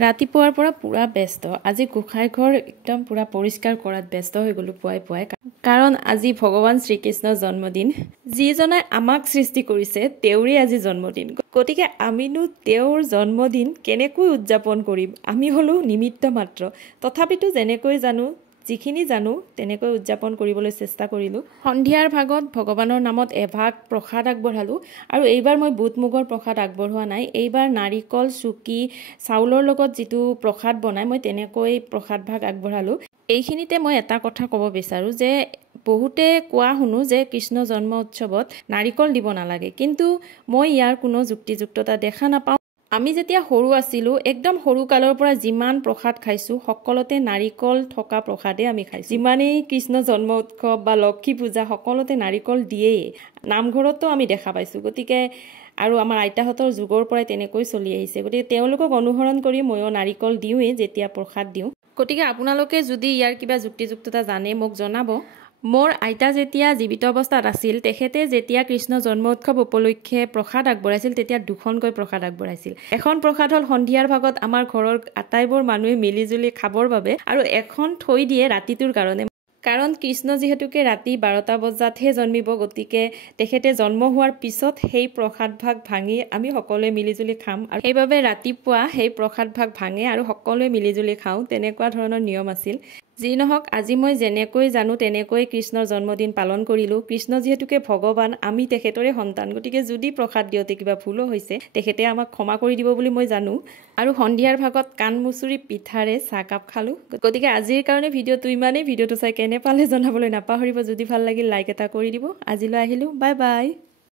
ৰাতিপুৱাৰ পৰা পুৰা ব্যস্ত আজি গোসাঁই ঘৰ একদম পুৰা পৰিষ্কাৰ কৰাত ব্যস্ত হৈ গলো পুৱাই কাৰণ আজি ভগৱান শ্ৰীকৃষ্ণৰ জন্মদিন যিজনে আমাক সৃষ্টি কৰিছে তেওঁৰে আজি জন্মদিন গতিকে আমিনো তেওঁৰ জন্মদিন কেনেকৈ উদযাপন কৰিম আমি হলো নিমিত্ত মাত্ৰ তথাপিতো যেনেকৈ জানো যিখিনি জানো তেনেকৈ উদযাপন কৰিবলৈ চেষ্টা কৰিলো সন্ধিয়াৰ ভাগত ভগৱানৰ নামত এভাগ প্ৰসাদ আগবঢ়ালো আৰু এইবাৰ মই বুট মুগৰ প্ৰসাদ আগবঢ়োৱা নাই এইবাৰ নাৰিকল চুকি চাউলৰ লগত যেটো প্ৰসাদ বনাই মই তেনেকৈ প্ৰসাদ ভাগ আগবঢ়ালো এইখিনিতে মই এটা কথা ক'ব বিচাৰো যে বহুতে কোৱা শুনো যে কৃষ্ণ জন্ম উৎসৱত নাৰিকল দিব নালাগে কিন্তু মই ইয়াৰ কোনো যুক্তিযুক্ততা দেখা নাপাওঁ আমি যেতিয়া সৰু আছিলো একদম সৰু কালৰ পৰা যিমান প্ৰসাদ খাইছো সকলোতে নাৰিকল থকা প্ৰসাদে আমি খাইছো যিমানেই কৃষ্ণ জন্ম উৎসৱ বা লক্ষ্মী পূজা সকলোতে নাৰিকল দিয়েই নামঘৰতো আমি দেখা পাইছো গতিকে আৰু আমাৰ আইতাহঁতৰ যুগৰ পৰাই তেনেকৈ চলি আহিছে গতিকে তেওঁলোকক অনুসৰণ কৰি ময়ো নাৰিকল দিওঁৱে যেতিয়া প্ৰসাদ দিওঁ গতিকে আপোনালোকে যদি ইয়াৰ কিবা যুক্তিযুক্ততা জানে মোক জনাব মোৰ আইতা যেতিয়া জীৱিত অৱস্থাত আছিল তেখেতে যেতিয়া কৃষ্ণ জন্ম উৎসৱ উপলক্ষে প্ৰসাদ আগবঢ়াইছিল তেতিয়া দুখনকৈ প্ৰসাদ আগবঢ়াইছিল এখন প্ৰসাদ হল সন্ধিয়াৰ ভাগত আমাৰ ঘৰৰ আটাইবোৰ মানুহে মিলিজুলি খাবৰ বাবে আৰু এখন থৈ দিয়ে ৰাতিটোৰ কাৰণে কাৰণ কৃষ্ণ যিহেতুকে ৰাতি 12টা বজাতহে জন্মিব গতিকে তেখেতে জন্ম হোৱাৰ পিছত সেই প্ৰসাদ ভাগ ভাঙি আমি সকলোৱে মিলিজুলি খাম আৰু সেইবাবে ৰাতিপুৱা সেই প্ৰসাদ ভাগ ভাঙে আৰু সকলোৱে মিলিজুলি খাওঁ তেনেকুৱা ধৰণৰ নিয়ম আছিল যি নহওক আজি মই যেনেকৈ জানো তেনেকৈ কৃষ্ণৰ জন্মদিন পালন কৰিলো কৃষ্ণ যিহেতুকে ভগৱান আমি তেখেতৰে সন্তান গতিকে যদি প্ৰসাদ দিওঁতে কিবা ভুলো হৈছে তেখেতে আমাক ক্ষমা কৰি দিব বুলি মই জানো আৰু সন্ধিয়াৰ ভাগত কাণ মুচুৰি পিঠাৰে চাহ কাপ খালো গতিকে আজিৰ কাৰণে ভিডিঅ'টো ইমানেই ভিডিঅ'টো চাই কেনে পালে জনাবলৈ নাপাহৰিব যদি ভাল লাগিল লাইক এটা কৰি দিব আজিলৈ আহিলো বাই বাই